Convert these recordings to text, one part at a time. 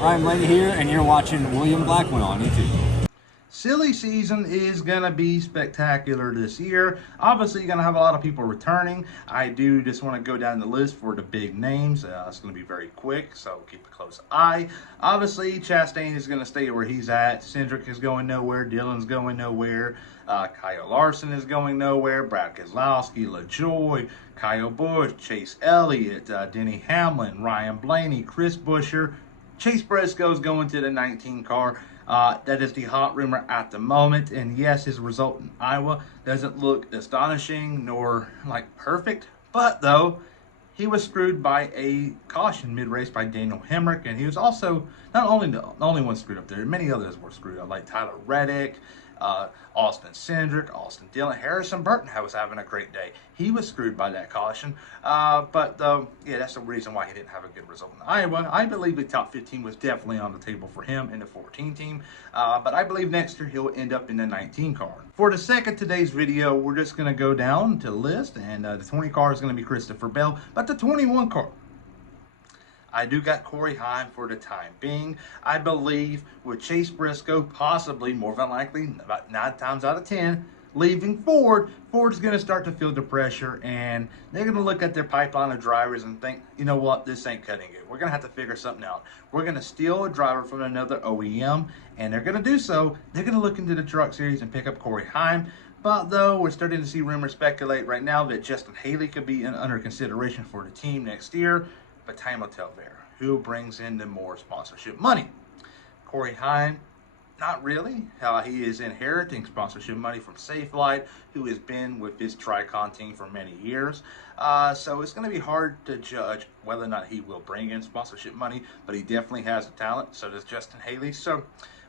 I'm Laney here, and you're watching William Blackman on YouTube. Silly season is going to be spectacular this year. Obviously, you're going to have a lot of people returning. I do just want to go down the list for the big names. It's going to be very quick, so keep a close eye. Obviously, Chastain is going to stay where he's at. Cindric is going nowhere. Dillon's going nowhere. Kyle Larson is going nowhere. Brad Keselowski, LaJoy, Kyle Busch, Chase Elliott, Denny Hamlin, Ryan Blaney, Chris Buescher. Chase Briscoe's going to the 19 car. That is the hot rumor at the moment. And yes, his result in Iowa doesn't look astonishing nor like perfect. But though, he was screwed by a caution mid-race by Daniel Hemrick. And he was also not only the only one screwed up there, many others were screwed up, like Tyler Reddick, Austin Cindric, Austin Dillon, Harrison Burton was having a great day. He was screwed by that caution. But yeah, that's the reason why he didn't have a good result in Iowa. I believe the top 15 was definitely on the table for him in the 14 team. But I believe next year he'll end up in the 19 car. For the sake of today's video, we're just going to go down to the list. And the 20 car is going to be Christopher Bell. But the 21 car, I do got Corey Heim for the time being. I believe with Chase Briscoe possibly, more than likely, about 9 times out of 10, leaving Ford, Ford's going to start to feel the pressure, and they're going to look at their pipeline of drivers and think, you know what, this ain't cutting it. We're going to have to figure something out. We're going to steal a driver from another OEM, and they're going to do so. They're going to look into the truck series and pick up Corey Heim. But though we're starting to see rumors speculate right now that Justin Haley could be under consideration for the team next year, but time will tell there. Who brings in the more sponsorship money? Corey Heim, not really. He is inheriting sponsorship money from Safelite, who has been with his Tricon team for many years. So it's going to be hard to judge whether or not he will bring in sponsorship money, but he definitely has the talent. So does Justin Haley. So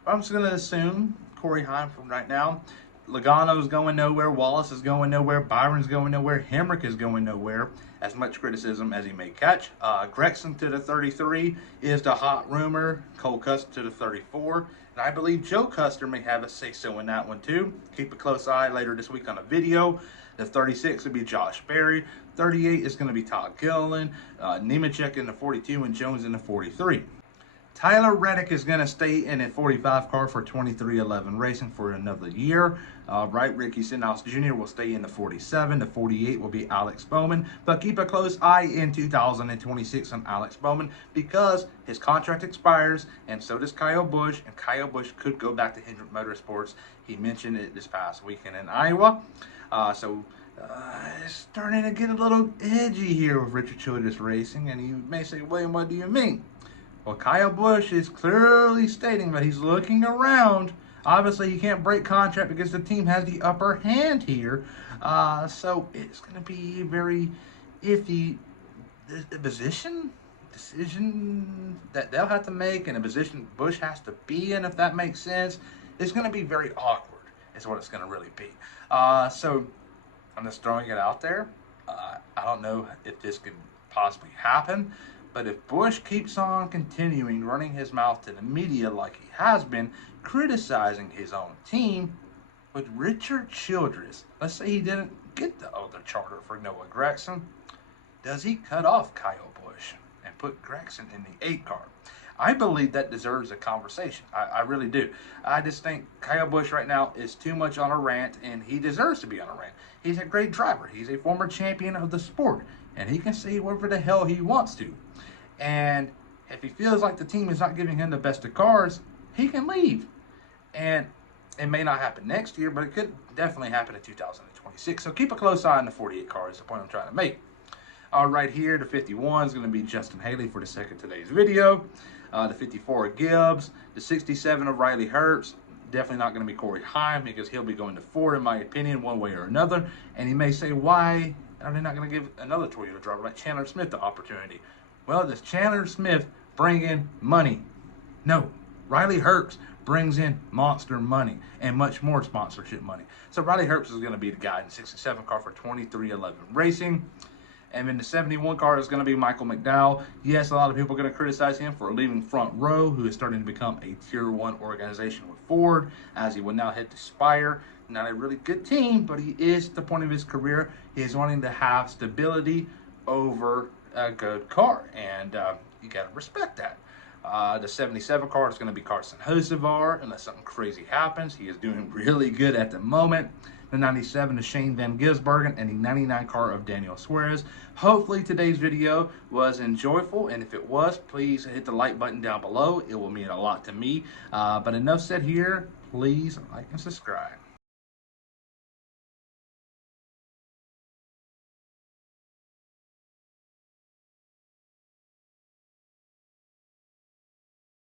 I'm just going to assume Corey Heim from right now. Logano's going nowhere. Wallace is going nowhere. Byron's going nowhere. Hemrick is going nowhere. As much criticism as he may catch. Grexon to the 33 is the hot rumor. Cole Custer to the 34. And I believe Joe Custer may have a say-so in that one too. Keep a close eye later this week on a video. The 36 will be Josh Berry. 38 is going to be Todd Gilliland. Nemechek in the 42 and Jones in the 43. Tyler Reddick is going to stay in a 45 car for 23XI Racing for another year. Ricky Stenhouse Jr. will stay in the 47. The 48 will be Alex Bowman. But keep a close eye in 2026 on Alex Bowman because his contract expires and so does Kyle Busch. And Kyle Busch could go back to Hendrick Motorsports. He mentioned it this past weekend in Iowa. It's starting to get a little edgy here with Richard Childress Racing. And you may say, William, what do you mean? Well, Kyle Busch is clearly stating that he's looking around. Obviously, he can't break contract because the team has the upper hand here. So it's going to be a very iffy decision that they'll have to make, and a position Busch has to be in, if that makes sense. It's going to be very awkward, is what it's going to really be. So I'm just throwing it out there. I don't know if this could possibly happen. But if Busch keeps on continuing running his mouth to the media like he has been, criticizing his own team, with Richard Childress, let's say he didn't get the other charter for Noah Gragson, does he cut off Kyle Busch and put Gragson in the 8 car? I believe that deserves a conversation. I really do. I just think Kyle Busch right now is too much on a rant, and he deserves to be on a rant. He's a great driver. He's a former champion of the sport, and he can say whatever the hell he wants to. And if he feels like the team is not giving him the best of cars, he can leave. And it may not happen next year, but it could definitely happen in 2026. So keep a close eye on the 48 car is the point I'm trying to make. Right here, the 51 is going to be Justin Haley for the sake of today's video. The 54 Gibbs. The 67 of Riley Herbst. Definitely not going to be Corey Heim because he'll be going to Ford, in my opinion, one way or another. And he may say, why are they not going to give another Toyota driver like Chandler Smith the opportunity? Well, does Chandler Smith bring in money? No. Riley Herbst brings in monster money and much more sponsorship money. So Riley Herbst is going to be the guy in the 67 car for 23XI Racing. And then the 71 car is going to be Michael McDowell. Yes, a lot of people are going to criticize him for leaving Front Row, who is starting to become a Tier 1 organization with Ford, as he will now head to Spire. Not a really good team, but he is, at the point of his career, he is wanting to have stability over a good car, and you got to respect that. The 77 car is going to be Carson Hocevar, unless something crazy happens. He is doing really good at the moment. The 97 is Shane Van Gisbergen, and the 99 car of Daniel Suarez. Hopefully today's video was enjoyable, and if it was, please hit the like button down below. It will mean a lot to me. But enough said here. Please like and subscribe.